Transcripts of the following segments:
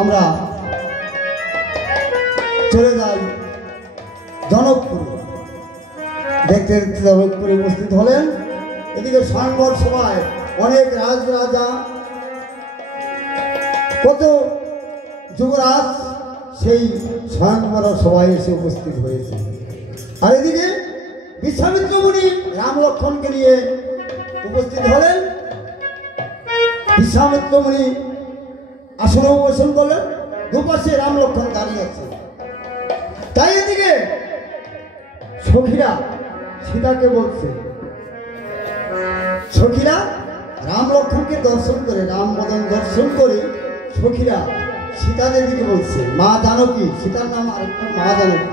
আমরা চলে যাই জনকপুরে। দেখতে দেখতে জনকপুরে উপস্থিত হলেন। এদিকে স্বয়ংবর সভায় অনেক রাজা, কত যুবরাজ সেই স্বয়ংবর সভায় এসে উপস্থিত হয়েছে। আর এদিকে বিশ্বামিত্র মুনি রাম লক্ষ্মণকে নিয়ে উপস্থিত হলেন। বিশ্বামিত্র মুনি আসনে বসন করলেন, দুপাশে রাম লক্ষ্মণ দাঁড়িয়ে আছে। তাই এদিকে সখীরা সীতাকে বলছে, সখীরা রাম লক্ষ্মণকে দর্শন করে, রাম বদন দর্শন করে সখীরা সীতাদের দিকে বলছে, মা জানকী, সীতার নাম আরেকটা মা জানকী,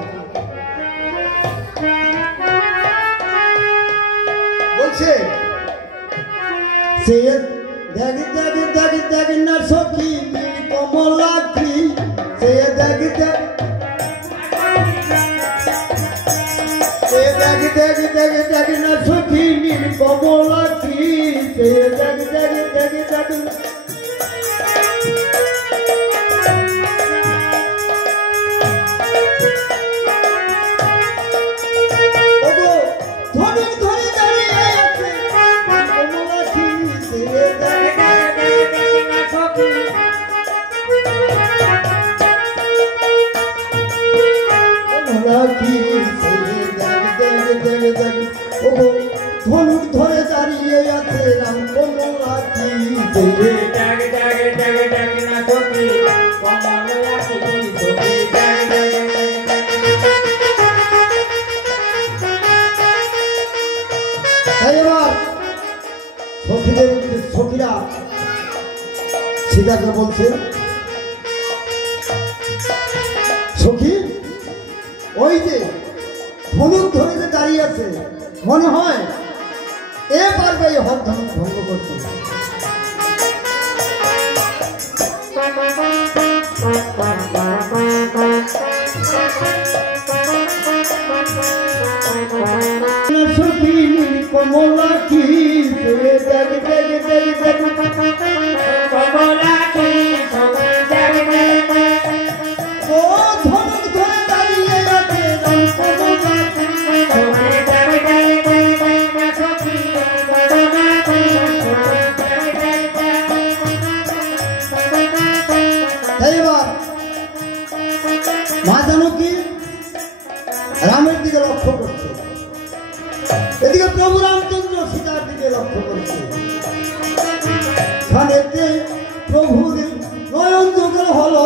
বলছে সে দেখি দেখি দেখি দেখি না সখী কমলাক্ষী, সে দেখি দেখি দেখি দেখি দেখি না সখী কমলাক্ষী, সে দেখি দেখি দেখি দেখি ধনুক ধরে দাঁড়িয়ে আছে রাম কমলাক্ষী, এবার সখীরা সীতাকে বলছে, সখী ওই যে ধনুক ধরে যে দাঁড়িয়ে আছে, মনে হয় এ পারবে এই হর ধনুক ভঙ্গ করতে। সখী কমলাক্ষী, কমলাক্ষী ও ধনুক ধরে দাঁড়িয়ে আছে রাম কমলাক্ষী, মা জানকী রামের দিকে লক্ষ্য করছে, এদিকে প্রভু রামচন্দ্র সীতার দিকে লক্ষ্য করছে। খানেতে প্রভুর নয়ন যুগল হলো